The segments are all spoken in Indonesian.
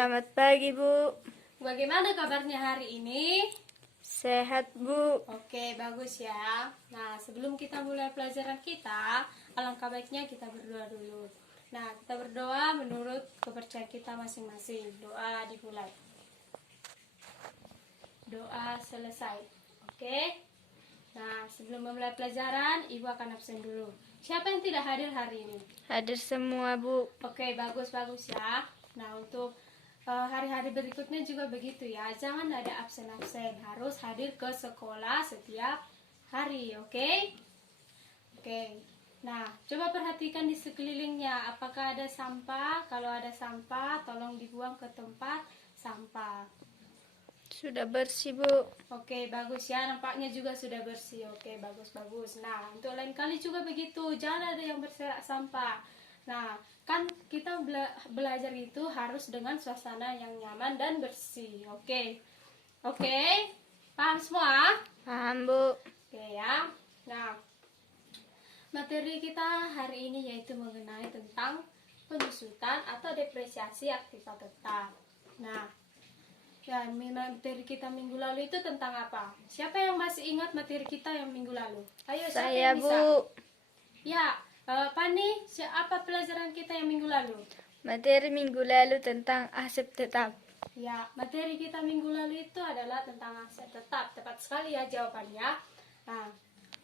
Selamat pagi, Bu. Bagaimana kabarnya hari ini? Sehat, Bu. Oke, bagus ya. Nah, sebelum kita mulai pelajaran kita, alangkah baiknya kita berdoa dulu. Nah, kita berdoa menurut kepercayaan kita masing-masing. Doa dimulai. Doa selesai. Oke. Nah, sebelum memulai pelajaran, Ibu akan absen dulu. Siapa yang tidak hadir hari ini? Hadir semua, Bu. Oke, bagus-bagus ya. Nah, untuk hari-hari berikutnya juga begitu ya. Jangan ada absen-absen. Harus hadir ke sekolah setiap hari, oke? Oke. Nah, coba perhatikan di sekelilingnya. Apakah ada sampah? Kalau ada sampah, tolong dibuang ke tempat sampah. Sudah bersih, Bu. Oke, bagus ya. Nampaknya juga sudah bersih. Oke, bagus-bagus. Nah, untuk lain kali juga begitu. Jangan ada yang berserak sampah. Nah, kan kita belajar itu harus dengan suasana yang nyaman dan bersih. Oke. Oke. Paham semua? Paham, Bu. Oke ya. Nah, materi kita hari ini yaitu mengenai tentang penyusutan atau depresiasi aktiva tetap. Nah, dan materi kita minggu lalu itu tentang apa? Siapa yang masih ingat materi kita yang minggu lalu? Ayo, siapa Saya, yang bisa? Bu. Ya, Pani, apa pelajaran kita yang minggu lalu? Materi minggu lalu tentang aset tetap. Ya, materi kita minggu lalu itu adalah tentang aset tetap. Tepat sekali ya jawabannya. Nah,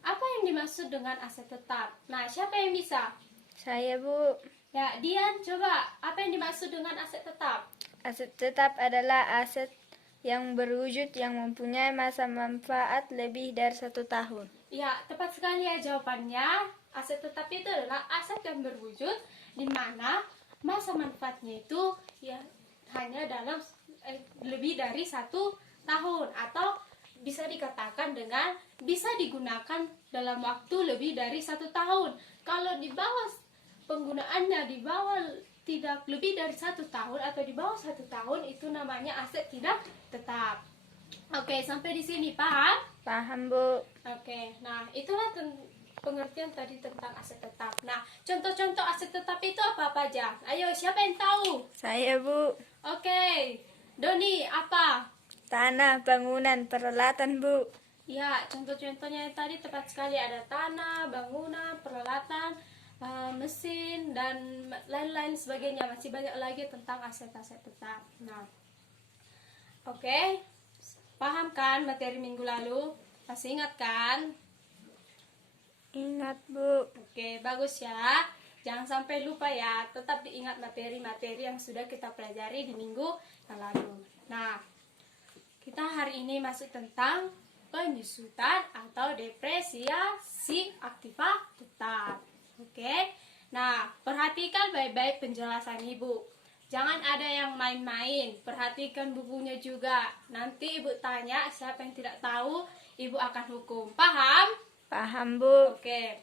apa yang dimaksud dengan aset tetap? Nah, siapa yang bisa? Saya, Bu. Ya, Dian, coba. Apa yang dimaksud dengan aset tetap? Aset tetap adalah aset yang berwujud yang mempunyai masa manfaat lebih dari 1 tahun. Ya, tepat sekali ya jawabannya. Aset tetap itu adalah aset yang berwujud di mana masa manfaatnya itu ya hanya dalam lebih dari 1 tahun atau bisa dikatakan dengan bisa digunakan dalam waktu lebih dari 1 tahun. Kalau di bawah penggunaannya di bawah tidak lebih dari 1 tahun atau di bawah 1 tahun itu namanya aset tidak tetap. Oke, sampai di sini paham? Paham, Bu. Oke, nah itulah pengertian tadi tentang aset tetap. Nah, contoh-contoh aset tetap itu apa aja? Ayo, siapa yang tahu? Saya, Bu. Oke, Doni, apa? Tanah, bangunan, peralatan, Bu. Ya, contoh-contohnya yang tadi tepat sekali. Ada tanah, bangunan, peralatan, mesin, dan lain-lain sebagainya. Masih banyak lagi tentang aset-aset tetap. Nah, oke, paham kan materi minggu lalu? Masih ingat kan? Ingat, Bu. Oke, bagus ya. Jangan sampai lupa ya. Tetap diingat materi-materi yang sudah kita pelajari di minggu yang lalu. Nah, kita hari ini masuk tentang penyusutan atau depresiasi aktiva tetap. Oke. Nah, perhatikan baik-baik penjelasan Ibu. Jangan ada yang main-main. Perhatikan bukunya juga. Nanti Ibu tanya, siapa yang tidak tahu, Ibu akan hukum. Paham? Paham, Bu. Oke.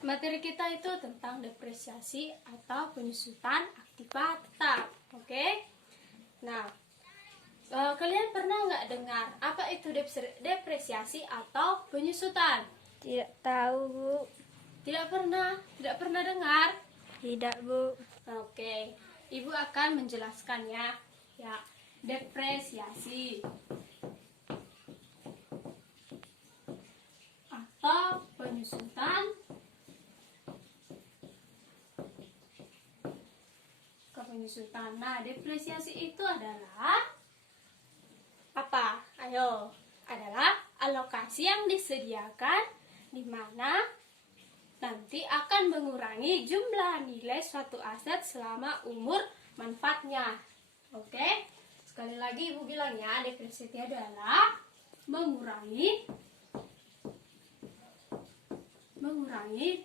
Materi kita itu tentang depresiasi atau penyusutan aktiva tetap. Oke. Nah, kalian pernah nggak dengar apa itu depresiasi atau penyusutan? Tidak tahu, Bu. Tidak pernah dengar? Tidak, Bu. Oke, Ibu akan menjelaskannya. Ya, depresiasi atau penyusutan kepenyusutan. Nah, depresiasi itu adalah apa? Ayo, adalah alokasi yang disediakan di mana nanti akan mengurangi jumlah nilai suatu aset selama umur manfaatnya. Oke? Sekali lagi Ibu bilang ya, depresiasi adalah mengurangi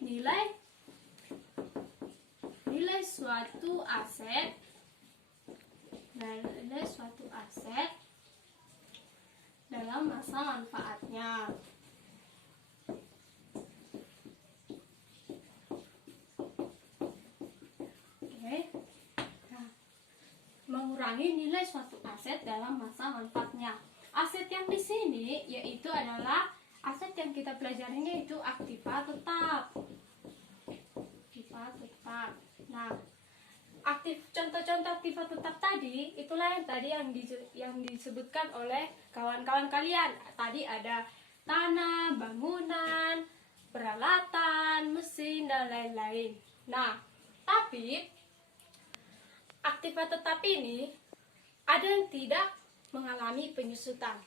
nilai suatu aset dalam masa manfaatnya. Oke. Nah, mengurangi nilai suatu aset dalam masa manfaatnya. Aset yang di sini yaitu adalah aset yang kita pelajarinya itu aktiva tetap. Nah, contoh-contoh aktiva tetap tadi itulah yang disebutkan oleh kawan-kawan kalian. Tadi ada tanah, bangunan, peralatan, mesin dan lain-lain. Nah, tapi aktiva tetap ini ada yang tidak mengalami penyusutan.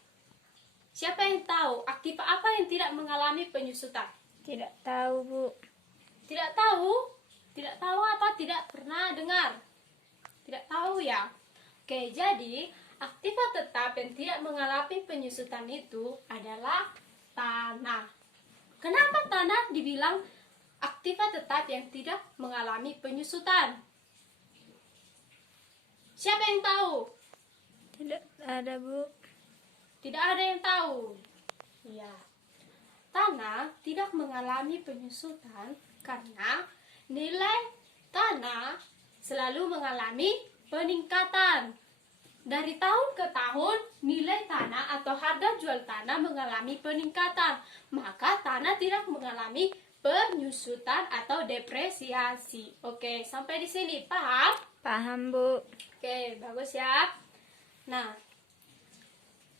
Siapa yang tahu aktiva apa yang tidak mengalami penyusutan? Tidak tahu, Bu. Tidak tahu? Tidak tahu apa? Tidak pernah dengar? Tidak tahu ya? Oke, jadi aktiva tetap yang tidak mengalami penyusutan itu adalah tanah. Kenapa tanah dibilang aktiva tetap yang tidak mengalami penyusutan? Siapa yang tahu? Tidak ada, Bu. Tidak ada yang tahu. Ya. Tanah tidak mengalami penyusutan karena nilai tanah selalu mengalami peningkatan. Dari tahun ke tahun, nilai tanah atau harga jual tanah mengalami peningkatan. Maka tanah tidak mengalami penyusutan atau depresiasi. Oke, sampai di sini paham? Paham, Bu. Oke, bagus ya. Nah,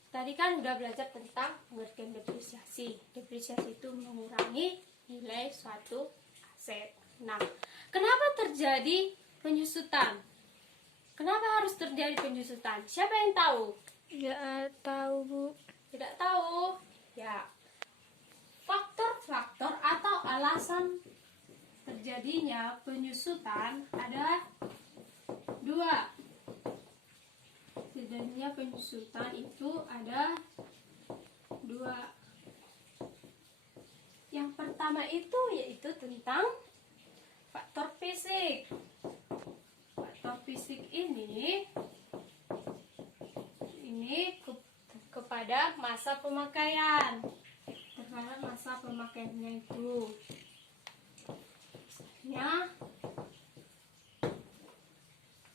tadi kan udah belajar tentang pengertian depresiasi. Depresiasi itu mengurangi nilai suatu aset. Nah, kenapa terjadi penyusutan? Kenapa harus terjadi penyusutan? Siapa yang tahu? Tidak tahu, Bu. Tidak tahu? Ya. Faktor-faktor atau alasan terjadinya penyusutan ada dua. Terjadinya penyusutan itu ada dua. Yang pertama itu yaitu tentang faktor fisik. Faktor fisik ini kepada masa pemakaian. Terhadap masa pemakaiannya itu. Ya.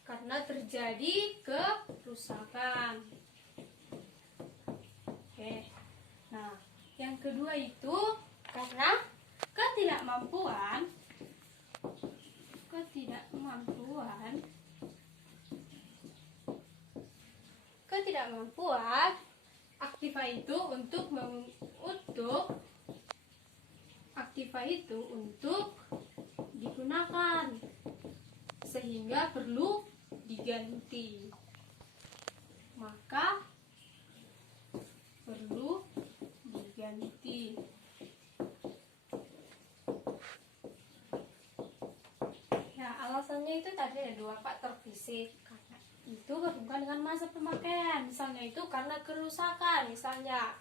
Karena terjadi kerusakan. Oke. Nah, yang kedua itu karena ketidakmampuan aktiva itu untuk digunakan sehingga perlu diganti. Maka perlu diganti. Ya, alasannya itu tadi ada dua, faktor fisik. Karena itu berhubungan dengan masa pemakaian. Misalnya itu karena kerusakan. Misalnya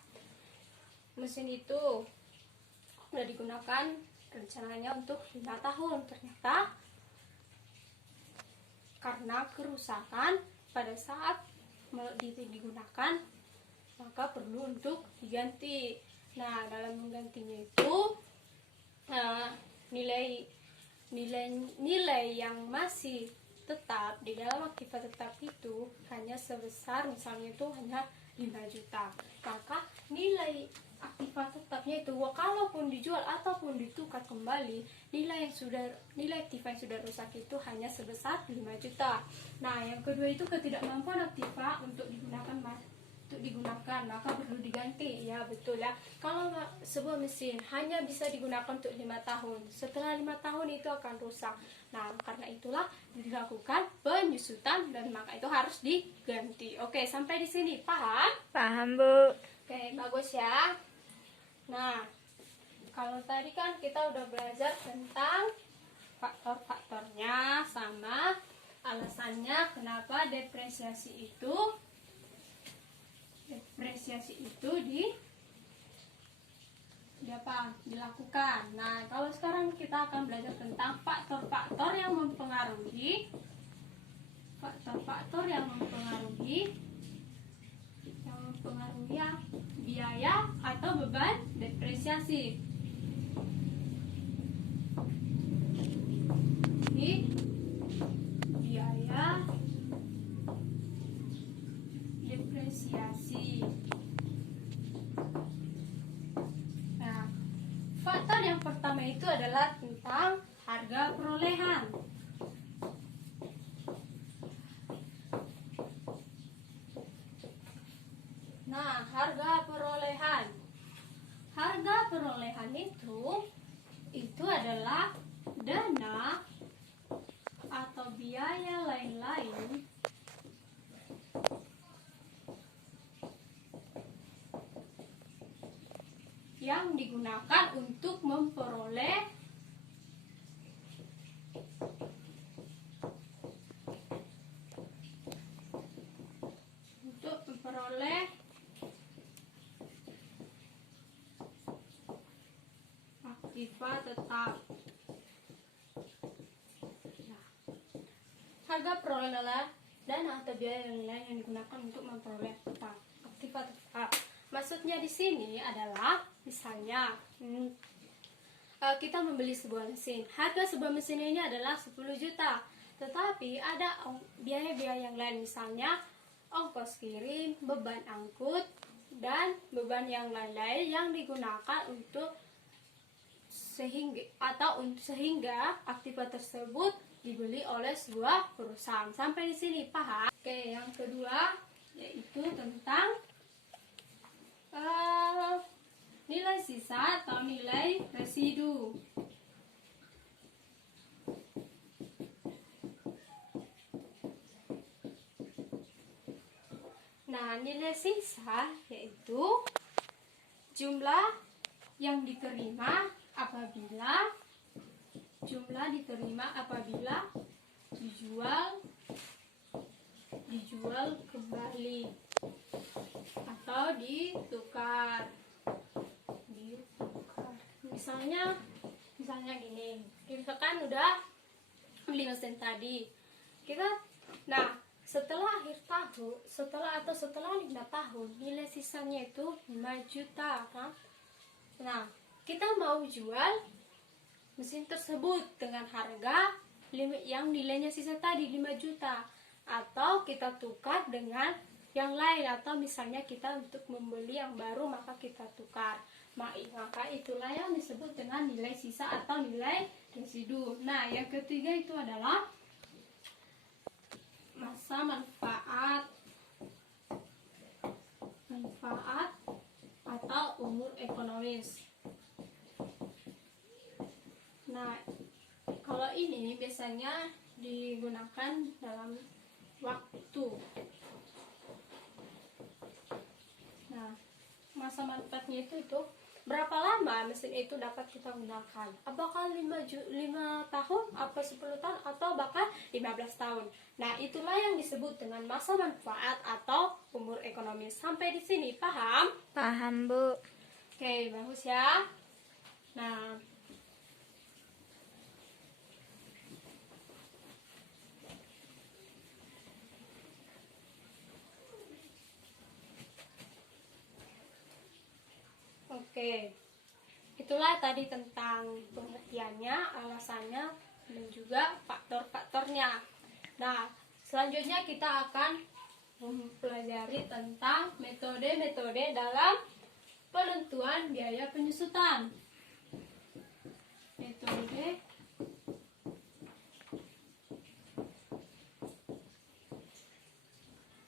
mesin itu udah digunakan rencananya untuk 5 tahun. Ternyata karena kerusakan pada saat digunakan maka perlu untuk diganti. Nah, dalam menggantinya itu nilai yang masih tetap di dalam aktiva tetap itu hanya sebesar misalnya itu hanya 5 juta. Maka nilai aktiva tetapnya itu kalaupun dijual ataupun ditukar kembali, nilai aktiva yang sudah rusak itu hanya sebesar 5 juta. Nah, yang kedua itu ketidakmampuan aktiva untuk digunakan, maka perlu diganti. Ya, betul ya. Kalau sebuah mesin hanya bisa digunakan untuk 5 tahun, setelah 5 tahun itu akan rusak. Nah, karena itulah dilakukan penyusutan dan maka itu harus diganti. Oke, sampai di sini paham? Paham, Bu. Oke, bagus ya. Nah, kalau tadi kan kita udah belajar tentang faktor-faktornya sama alasannya kenapa depresiasi itu dilakukan. Nah, kalau sekarang kita akan belajar tentang faktor-faktor yang mempengaruhi ya, biaya atau beban depresiasi. Ini biaya depresiasi. Nah, faktor yang pertama itu adalah tentang harga perolehan. Nah, harga perolehan. Harga perolehan itu adalah dana atau biaya lain-lain yang digunakan untuk memperoleh aktiva tetap. Nah, harga perolehan adalah dana atau biaya yang lain yang digunakan untuk memperoleh aktiva tetap. Maksudnya di sini adalah misalnya kita membeli sebuah mesin. Harga sebuah mesin ini adalah 10 juta. Tetapi ada biaya-biaya yang lain, misalnya ongkos kirim, beban angkut, dan beban yang lain-lain yang digunakan untuk sehingga aktiva tersebut dibeli oleh sebuah perusahaan. Sampai di sini paham? Oke, yang kedua yaitu tentang nilai sisa atau nilai residu. Nah, nilai sisa yaitu jumlah yang diterima apabila dijual kembali atau ditukar. Misalnya gini, kita kan udah beli mesin tadi. Setelah 5 tahun nilai sisanya itu 5 juta kan? Nah, kita mau jual mesin tersebut dengan harga yang nilainya sisa tadi 5 juta, atau kita tukar dengan yang lain, atau misalnya kita untuk membeli yang baru maka kita tukar. Maka itulah yang disebut dengan nilai sisa atau nilai residu. Nah, yang ketiga itu adalah masa manfaat atau umur ekonomis. Nah, kalau ini biasanya digunakan dalam waktu. Nah, masa manfaatnya itu berapa lama mesin itu dapat kita gunakan? Apakah 5 tahun, apa 10 tahun, atau bahkan 15 tahun? Nah, itulah yang disebut dengan masa manfaat atau umur ekonomis. Sampai di sini paham? Paham, Bu. Oke, bagus ya. Nah, oke, itulah tadi tentang pengertiannya, alasannya, dan juga faktor-faktornya. Nah, selanjutnya kita akan mempelajari tentang metode-metode dalam penentuan biaya penyusutan.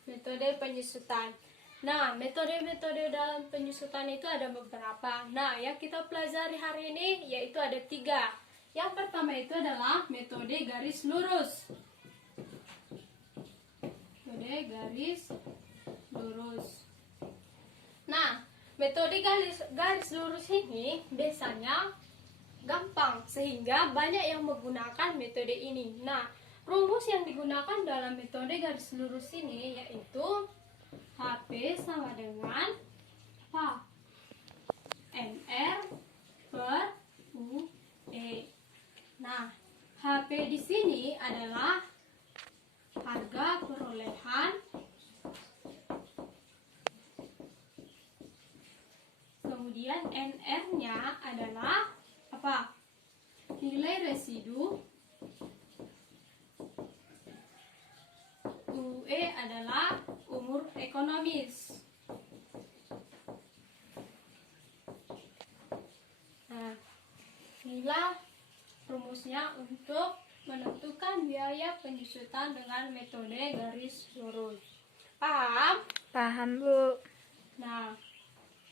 Metode penyusutan. Nah, metode-metode dalam penyusutan itu ada beberapa. Nah, yang kita pelajari hari ini yaitu ada 3. Yang pertama itu adalah metode garis lurus. Nah, metode garis lurus ini biasanya gampang, sehingga banyak yang menggunakan metode ini. Nah, rumus yang digunakan dalam metode garis lurus ini yaitu HP sama dengan apa? MR per UE. Nah, HP di sini adalah harga perolehan, kemudian NR-nya adalah apa? Nilai residu, UE adalah umur ekonomis. Nah, inilah rumusnya untuk menentukan biaya penyusutan dengan metode garis lurus. Paham? Paham, Bu. Nah,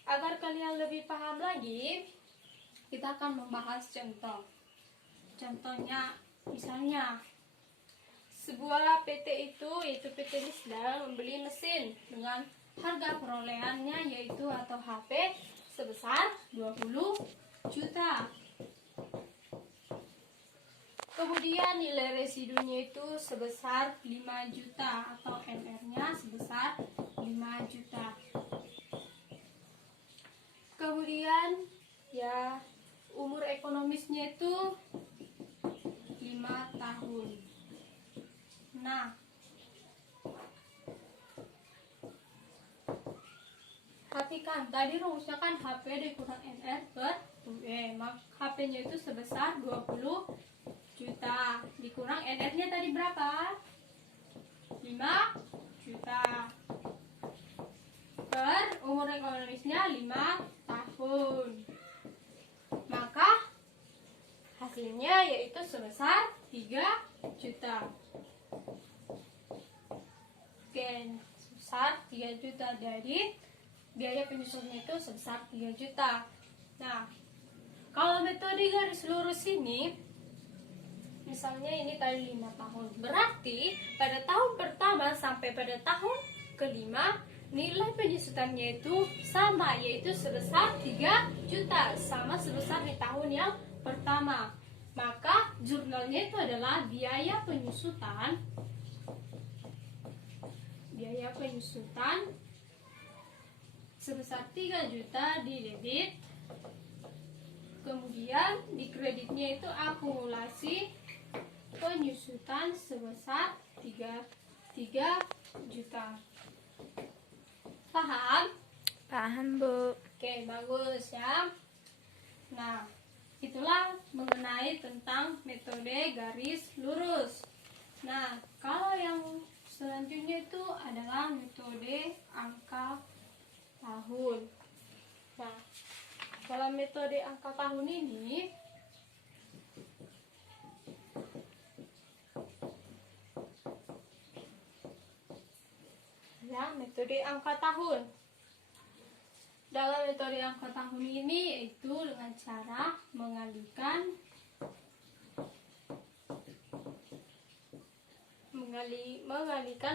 agar kalian lebih paham lagi, kita akan membahas contoh. Contohnya, misalnya sebuah PT itu, yaitu PT Lisda, membeli mesin dengan harga perolehannya yaitu atau HP sebesar 20 juta. Kemudian nilai residunya itu sebesar 5 juta atau NR-nya sebesar 5 juta. Kemudian ya umur ekonomisnya itu 5 tahun. Nah, perhatikan tadi rumusnya kan HP dikurang NR per UE, maka HP-nya itu sebesar 20 juta. Dikurang NR-nya tadi berapa? 5 juta. Per umur ekonomisnya 5 tahun. Maka hasilnya yaitu sebesar 3 juta. Oke, sebesar 3 juta. Jadi biaya penyusunnya itu sebesar 3 juta. Nah, kalau metode garis lurus ini, misalnya ini tadi 5 tahun. Berarti pada tahun pertama sampai pada tahun kelima, nilai penyusutannya itu sama, yaitu sebesar 3 juta. Sama sebesar di tahun yang pertama. Maka jurnalnya itu adalah biaya penyusutan sebesar 3 juta di debit. Kemudian di kreditnya itu akumulasi penyusutan sebesar 3 juta. Paham? Paham, Bu. Oke, bagus ya. Nah, itulah mengenai tentang metode garis lurus. Nah, kalau yang selanjutnya itu adalah metode angka tahun. Nah, kalau metode angka tahun ini ya, metode angka tahun. Dalam metode angka tahun ini yaitu dengan cara mengalihkan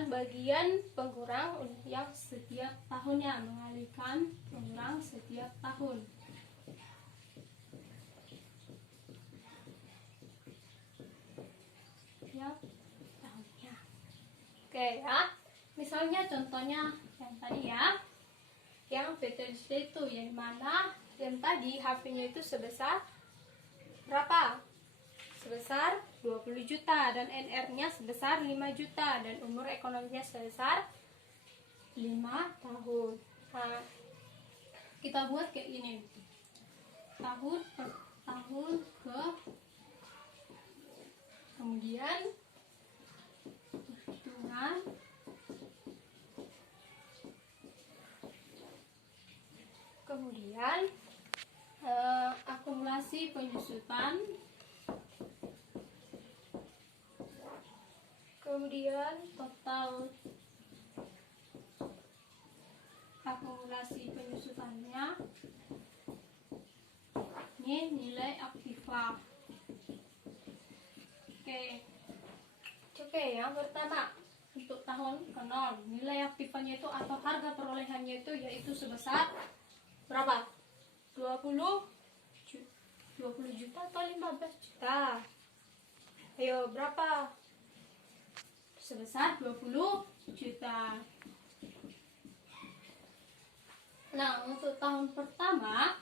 bagian pengurang yang setiap tahunnya, mengalihkan pengurang setiap tahun. Setiap tahunnya. Oke ya. Misalnya contohnya yang tadi ya, yang PTSD itu yang mana yang tadi HP-nya itu sebesar berapa? Sebesar 20 juta dan NR-nya sebesar 5 juta dan umur ekonominya sebesar 5 tahun. Nah, kita buat kayak gini. Tahun per tahun ke kemudian hitungan kemudian akumulasi penyusutan, kemudian total akumulasi penyusutannya, ini nilai aktiva. Oke, yang pertama untuk tahun ke-0, nilai aktifanya itu atau harga perolehannya itu yaitu sebesar berapa? 20 juta atau 15 juta? Ayo, berapa? Sebesar 20 juta. Nah, untuk tahun pertama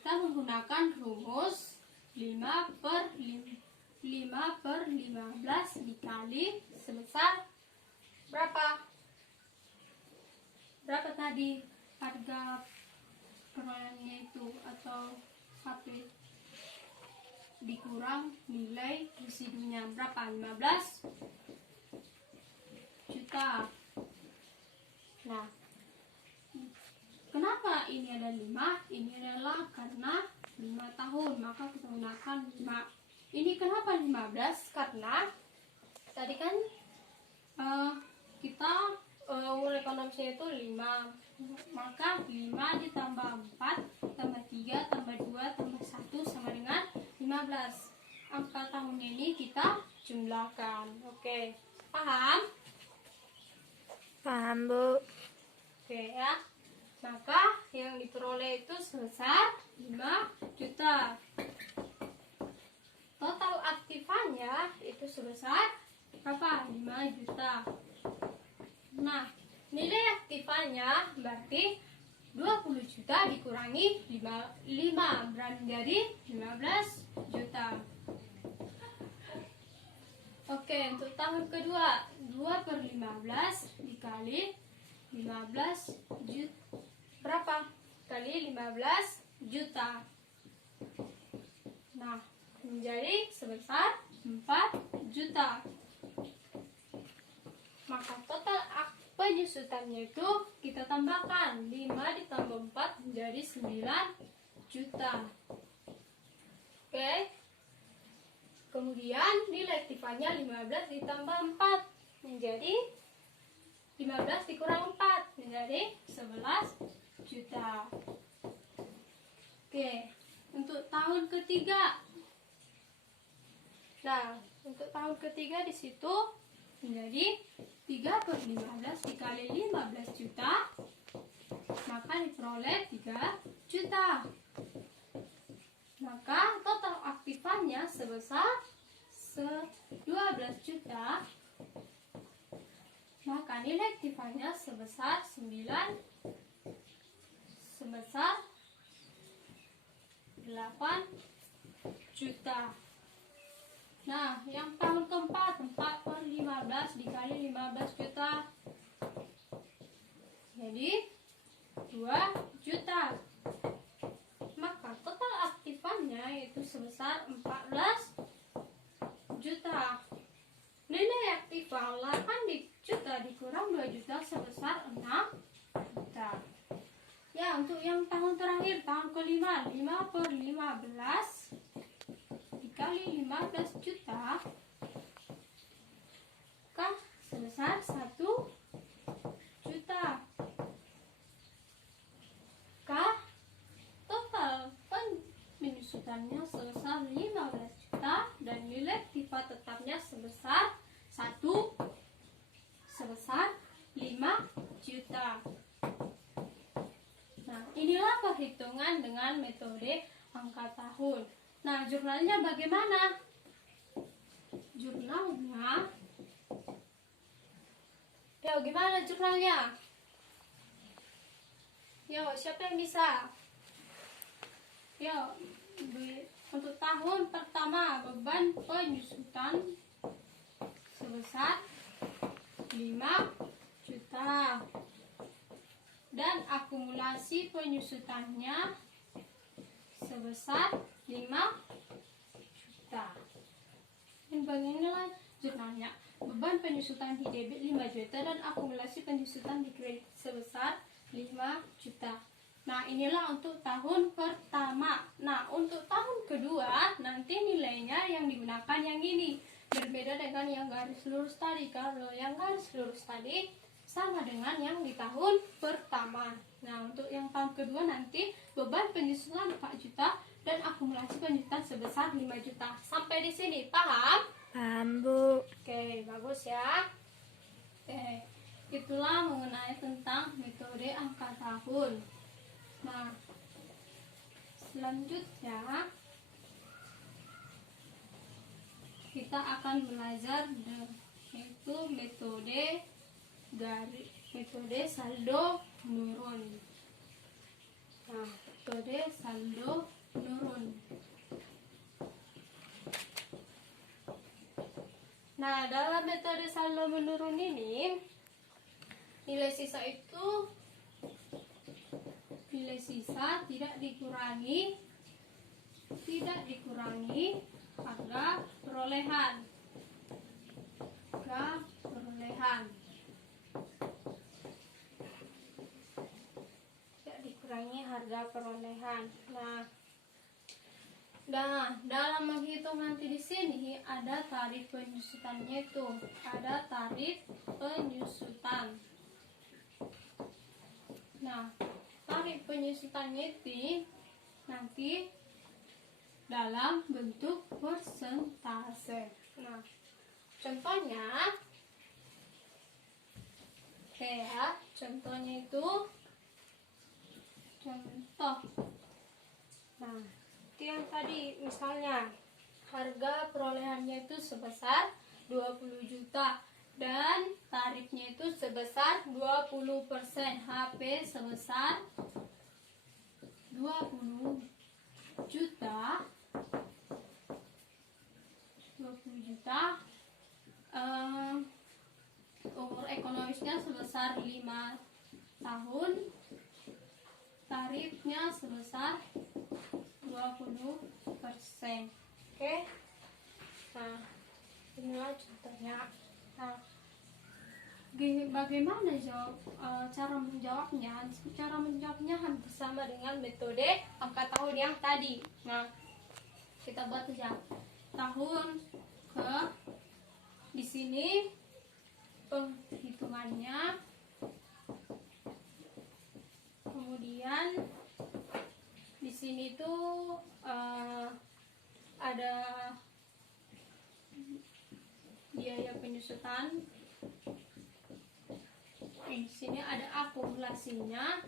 kita menggunakan rumus 5 per 15 dikali sebesar berapa? Berapa tadi harga perolehannya itu atau HP dikurang nilai residunya berapa? 15 juta. Nah, kenapa ini ada 5? Ini adalah karena 5 tahun, maka kita gunakan 5. Ini kenapa 15? Karena tadi kan kita nilai ekonomisnya itu 5. Maka 5 ditambah 4 tambah 3 tambah 2 tambah 1 sama dengan 15. Angka tahunnya ini kita jumlahkan. Oke, paham? Paham, Bu. Oke ya. Maka yang diperoleh itu sebesar 5 juta. Total aktifannya itu sebesar berapa? 5 juta. Nah, nilai aktifannya berarti 20 juta dikurangi 5 berarti jadi 15 juta. Oke, untuk tahun kedua 2/15 dikali 15 juta berapa? Kali 15 juta. Nah, menjadi sebesar 4 juta. Maka total penyusutannya itu kita tambahkan 5 ditambah 4 menjadi 9 juta. Oke. Kemudian nilai aktifannya 15 ditambah 4 menjadi 15 dikurang 4 menjadi 11 juta. Oke, untuk tahun ketiga. Nah, untuk tahun ketiga di situ menjadi 3/15 dikali 15 juta, maka diperoleh 3 juta. Maka total aktifannya sebesar 12 juta. Maka nilai aktifannya sebesar 8 juta. Nah, yang tahun keempat 4/15 dikali 15 juta. Jadi 2 juta. Maka total aktifannya yaitu sebesar 14 juta. Nilai aktifan 8 juta dikurang 2 juta sebesar 6 juta. Ya, untuk yang tahun terakhir, tahun kelima 5/15 dikali 15 juta kah sebesar 1 juta. Kah total penyusutannya sebesar 15 juta dan nilai aktiva tetapnya sebesar 5 juta. Nah, inilah perhitungan dengan metode angka tahun. Nah, jurnalnya bagaimana? Jurnalnya, ya gimana jurnalnya? Yo, siapa yang bisa? Yo, untuk tahun pertama beban penyusutan sebesar 5 juta dan akumulasi penyusutannya sebesar 5 juta. Dan beginilah jurnalnya. Beban penyusutan di debit 5 juta dan akumulasi penyusutan di kredit sebesar 5 juta. Nah, inilah untuk tahun pertama. Nah, untuk tahun kedua nanti nilainya yang digunakan yang ini. Berbeda dengan yang garis lurus tadi. Kalau yang garis lurus tadi sama dengan yang di tahun pertama. Nah, untuk yang tahun kedua nanti beban penyusutan 4 juta dan akumulasi penyusutan sebesar 5 juta. Sampai di sini paham? Paham, Bu. Oke, bagus ya. Oke, itulah mengenai tentang metode angka tahun. Nah, selanjutnya kita akan belajar yaitu metode saldo menurun. Nah, metode saldo menurun. Nah, dalam metode saldo menurun ini nilai sisa tidak dikurangi harga perolehan. Tidak dikurangi harga perolehan. Nah, dalam menghitung nanti di sini ada tarif penyusutannya itu. Ada tarif penyusutan. penyusutannya itu nanti dalam bentuk persentase. Nah, contohnya kayak contohnya itu contoh. Nah, itu yang tadi misalnya harga perolehannya itu sebesar 20 juta dan tarifnya itu sebesar 20%, HP sebesar 20 juta 20 juta, umur ekonomisnya sebesar 5 tahun, tarifnya sebesar 20%. Oke. Nah, inilah contohnya. Nah, bagaimana cara menjawabnya? Cara menjawabnya hampir sama dengan metode angka tahun yang tadi. Nah, kita buat saja tahun ke di sini penghitungannya, kemudian di sini tuh ada biaya penyusutan, di sini ada akumulasinya,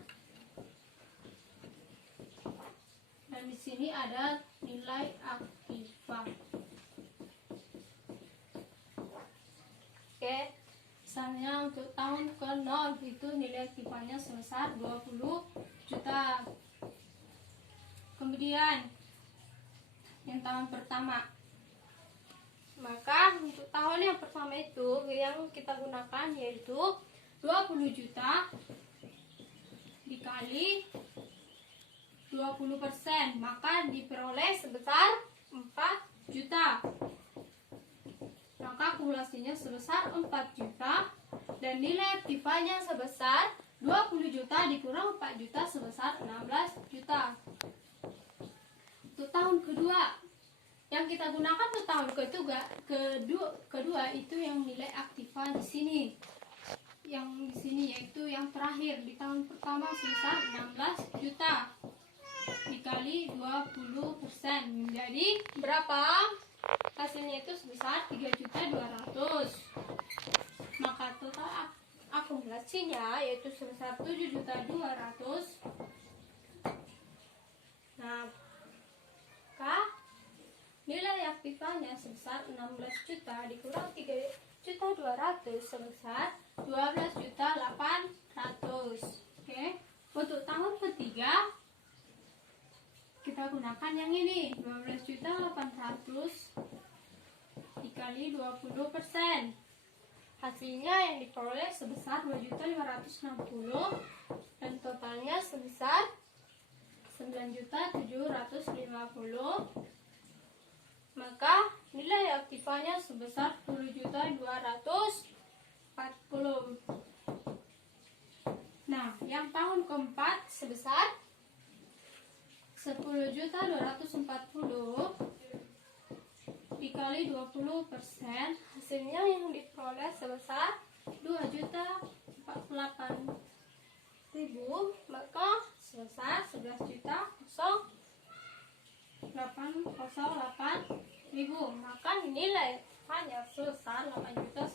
dan di sini ada nilai aktiva. Oke, misalnya untuk tahun ke-0 itu nilai aktivanya sebesar 20 juta. Kemudian yang tahun pertama, maka untuk tahun yang pertama itu yang kita gunakan yaitu 20 juta dikali 20%, maka diperoleh sebesar 4 juta. Maka akumulasinya sebesar 4 juta dan nilai aktivanya sebesar 20 juta dikurang 4 juta sebesar 16 juta. Untuk tahun kedua yang kita gunakan untuk tahun kedua itu yang nilai aktiva di sini. Yang di sini yaitu yang terakhir di tahun pertama sebesar 16 juta dikali 20% menjadi berapa? Hasilnya itu sebesar 3.200.000. Maka total akumulasinya yaitu sebesar 7.200.000. Nah, nilai aktivanya sebesar 16 juta dikurang 3.200.000 sebesar 12.800.000. Oke. Untuk tahun ketiga kita gunakan yang ini, 12.800.000 dikali 20%. Hasilnya yang diperoleh sebesar 2.560.000 dan totalnya sebesar 9.750.000. Maka nilai aktivanya sebesar 10.240.000. Nah, yang tahun keempat sebesar 10.240.000 dikali 20%, hasilnya yang diperoleh sebesar 2.048.000, maka sebesar 11.808.000. Maka nilai hanya sebesar 8 juta.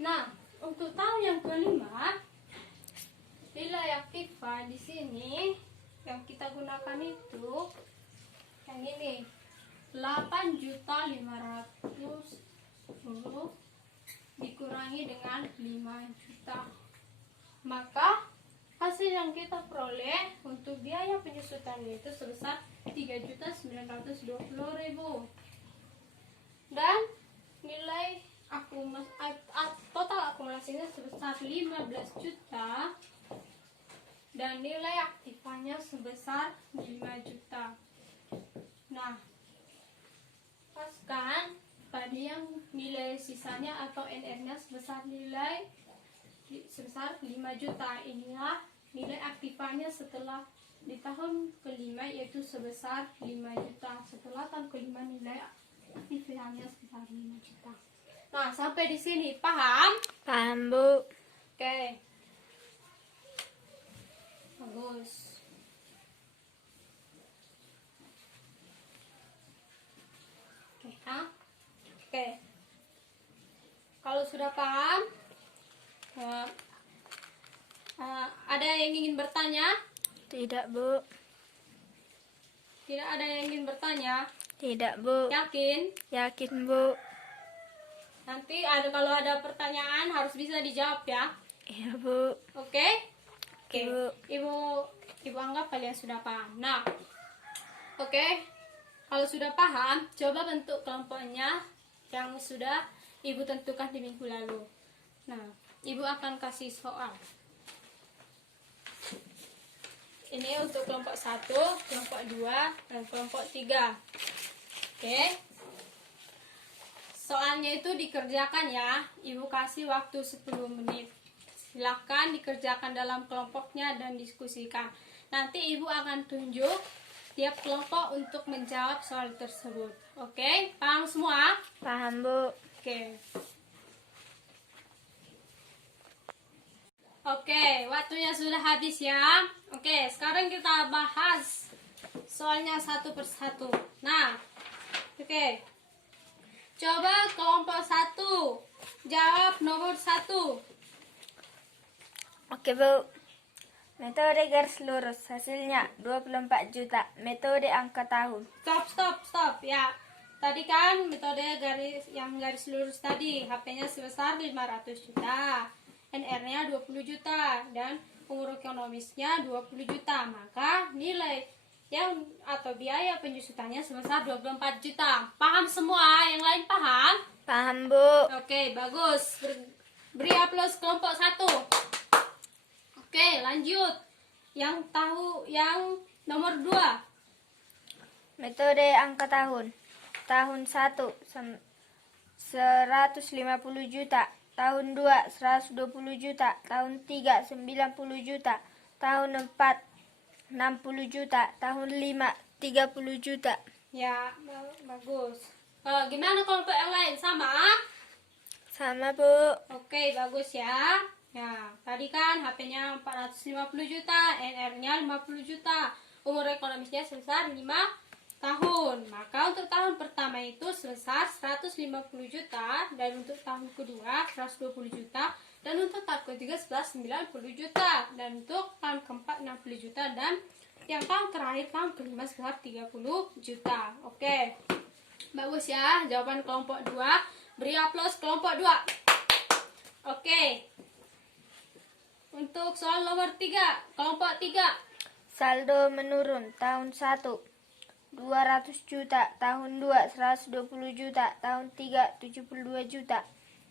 Nah, untuk tahun yang kelima, nilai aktiva di sini yang kita gunakan itu yang ini, 8.500.000 dikurangi dengan 5 juta. Maka hasil yang kita peroleh untuk biaya penyusutannya itu sebesar 3.920.000 dan nilai total akumulasinya sebesar 15 juta dan nilai aktivanya sebesar 5 juta. Nah, paskan tadi yang nilai sisanya atau NR-nya sebesar 5 juta. Inilah nilai aktivanya setelah di tahun kelima yaitu sebesar 5 juta. Setelah tahun kelima nilai aktivanya sebesar 5 juta. Nah, sampai di sini paham? Paham, Bu. Oke. bagus. Oke, ya. Oke. Kalau sudah paham, eh, ada yang ingin bertanya? Tidak, Bu. Tidak ada yang ingin bertanya? Tidak, Bu. Yakin? Yakin, Bu. Nanti kalau ada pertanyaan harus bisa dijawab ya. Iya, Bu. Oke? Oke. Bu. Ibu anggap kalian sudah paham. Nah, oke. Kalau sudah paham, coba bentuk kelompoknya yang sudah Ibu tentukan di minggu lalu. Nah, Ibu akan kasih soal. Ini untuk kelompok 1, kelompok 2, dan kelompok 3. Oke. Soalnya itu dikerjakan ya. Ibu kasih waktu 10 menit. Silakan dikerjakan dalam kelompoknya dan diskusikan. Nanti Ibu akan tunjuk tiap kelompok untuk menjawab soal tersebut. Oke, paham semua? Paham, Bu. Oke. Oke, waktunya sudah habis ya. Oke, sekarang kita bahas soalnya satu persatu. Nah, oke. Coba kelompok 1 jawab nomor 1. Oke, Bu. Metode garis lurus hasilnya 24 juta. Metode angka tahun. Stop ya. Tadi kan metode garis lurus tadi HP-nya sebesar 500 juta, NR-nya 20 juta dan umur ekonomisnya 20 juta. Maka nilai yang atau biaya penyusutannya sebesar 24 juta. Paham semua? Yang lain paham? Paham, Bu. Oke, bagus. Beri aplaus kelompok 1. Oke, lanjut. Yang nomor 2. Metode angka tahun. Tahun 1 150 juta. Tahun 2 120 juta. Tahun 3 90 juta. Tahun 4 60 juta. Tahun 5 30 juta. Ya, bagus. Gimana kelompok yang lain? Sama? Sama, Bu. Oke, bagus ya. Ya, tadi kan HP-nya 450 juta, NR-nya 50 juta. Umur ekonomisnya sebesar 5 tahun. Maka untuk tahun pertama itu sebesar 150 juta, dan untuk tahun kedua 120 juta, dan untuk tahun ketiga sebesar 90 juta, dan untuk tahun keempat 60 juta, dan yang tahun terakhir tahun kelima sebesar 30 juta. Oke. Bagus ya jawaban kelompok 2. Beri aplaus kelompok 2. Oke. Untuk soal nomor 3, kelompok 3. Saldo menurun. Tahun 1 200 juta. Tahun 2 120 juta. Tahun 3 72 juta.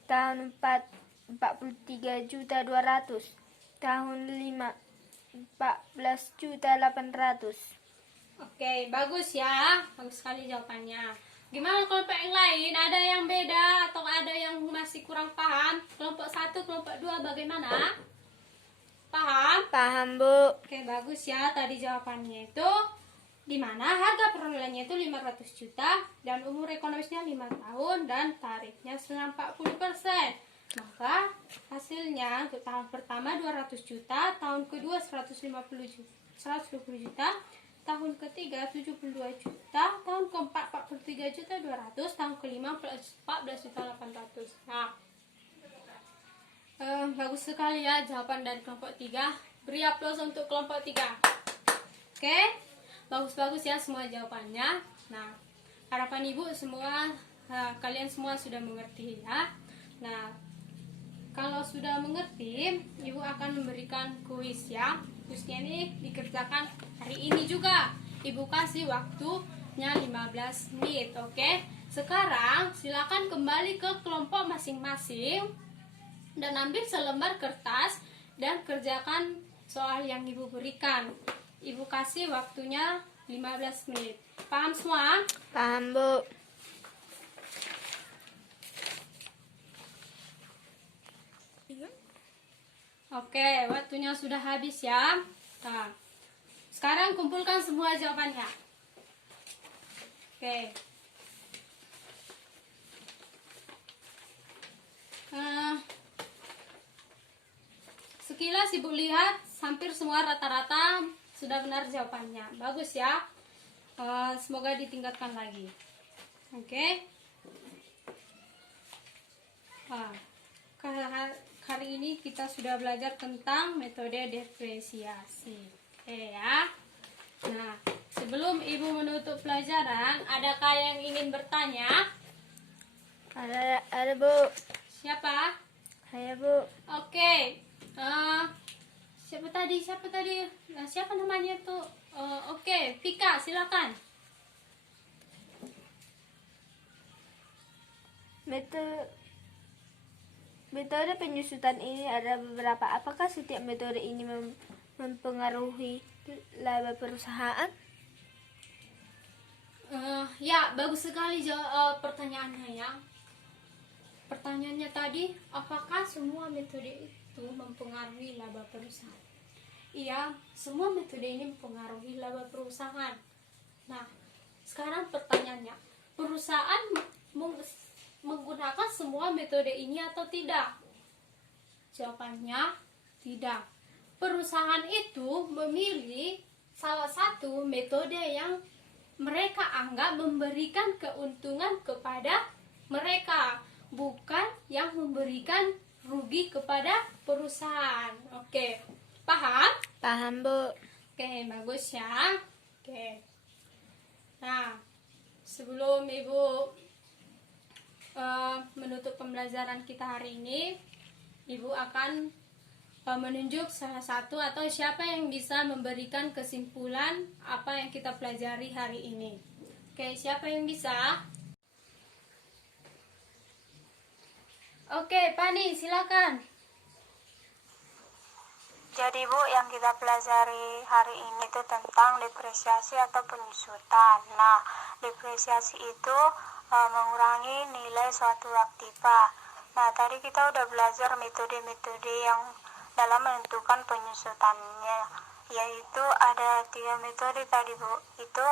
Tahun 4 43 juta 200. Tahun 5 14 juta 800. Oke, bagus ya. Bagus sekali jawabannya. Gimana kelompok yang lain? Ada yang beda atau ada yang masih kurang paham? Kelompok 1, kelompok 2 bagaimana? Paham? Paham, Bu. Oke, bagus ya. Tadi jawabannya itu di mana harga per nilainya itu 500 juta dan umur ekonomisnya 5 tahun dan tarifnya senilai 40%. Maka hasilnya untuk tahun pertama 200 juta, tahun kedua 120 juta, tahun ketiga 72 juta, tahun keempat 43 juta 200, tahun kelima 14 juta 800. Nah, bagus sekali ya jawaban dari kelompok 3. Beri aplaus untuk kelompok 3. Oke, bagus-bagus ya semua jawabannya. Nah, harapan ibu semua kalian semua sudah mengerti ya. Nah, kalau sudah mengerti, ibu akan memberikan kuis ya. Kuisnya ini dikerjakan hari ini juga. Ibu kasih waktunya 15 menit, oke? Sekarang silakan kembali ke kelompok masing-masing dan ambil selembar kertas dan kerjakan soal yang ibu berikan. Ibu kasih waktunya 15 menit. Paham semua? Paham, Bu. Oke, waktunya sudah habis ya. Nah, sekarang kumpulkan semua jawabannya. Oke. Sekilas ibu lihat hampir semua rata-rata sudah benar jawabannya. Bagus ya. Semoga ditingkatkan lagi. Oke. Hari ini kita sudah belajar tentang metode diferensiasi. Oke ya. Nah, sebelum Ibu menutup pelajaran, adakah yang ingin bertanya? Ada Bu. Siapa? Saya Bu. Oke. Siapa tadi? Nah, siapa namanya tuh? Oke, Vika, silakan. Metode penyusutan ini ada beberapa. Apakah setiap metode ini mempengaruhi laba perusahaan? Ya, bagus sekali pertanyaannya ya. Pertanyaannya tadi, apakah semua metode itu mempengaruhi laba perusahaan? Iya, semua metode ini mempengaruhi laba perusahaan. Nah, sekarang pertanyaannya, perusahaan menggunakan semua metode ini atau tidak? Jawabannya tidak. Perusahaan itu memilih salah satu metode yang mereka anggap memberikan keuntungan kepada mereka, bukan yang memberikan rugi kepada perusahaan. Oke, paham? Paham Bu. Oke, bagus ya. Oke. Nah, sebelum Ibu menutup pembelajaran kita hari ini, Ibu akan menunjuk salah satu atau siapa yang bisa memberikan kesimpulan apa yang kita pelajari hari ini. Oke, siapa yang bisa? Oke, Pani, silakan. Jadi Bu, yang kita pelajari hari ini itu tentang depresiasi atau penyusutan. Nah, depresiasi itu mengurangi nilai suatu aktiva. Nah, tadi kita udah belajar metode-metode yang dalam menentukan penyusutannya, yaitu ada 3 metode tadi Bu. Itu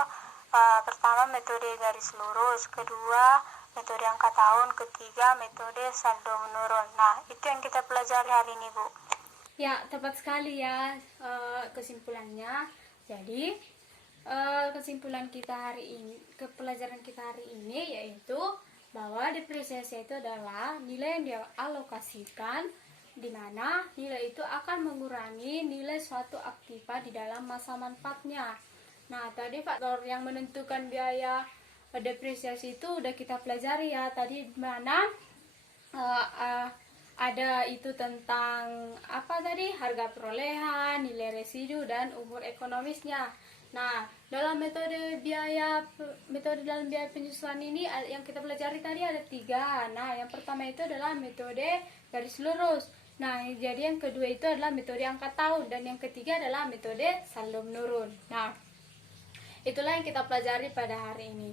pertama metode garis lurus, kedua metode angka tahun, ketiga metode saldo menurun. Nah, itu yang kita pelajari hari ini Bu. Ya, tepat sekali ya kesimpulannya. Jadi, kesimpulan kita hari ini, pelajaran kita hari ini yaitu bahwa depresiasi itu adalah nilai yang dialokasikan di mana nilai itu akan mengurangi nilai suatu aktiva di dalam masa manfaatnya. Nah, tadi faktor yang menentukan biaya depresiasi itu udah kita pelajari ya. Tadi di mana ada itu tentang apa tadi? Harga perolehan, nilai residu, dan umur ekonomisnya. Nah, dalam metode dalam biaya penyusutan ini yang kita pelajari tadi ada 3. Nah, yang pertama itu adalah metode garis lurus. Nah, jadi yang kedua itu adalah metode angka tahun, dan yang ketiga adalah metode saldo menurun. Nah, itulah yang kita pelajari pada hari ini.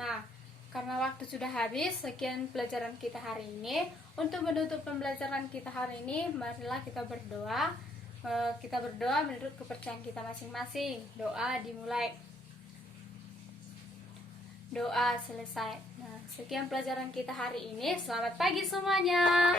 Nah, karena waktu sudah habis, sekian pelajaran kita hari ini. Untuk menutup pembelajaran kita hari ini, marilah kita berdoa. Kita berdoa menurut kepercayaan kita masing-masing. Doa dimulai, doa selesai. Nah, sekian pelajaran kita hari ini. Selamat pagi semuanya.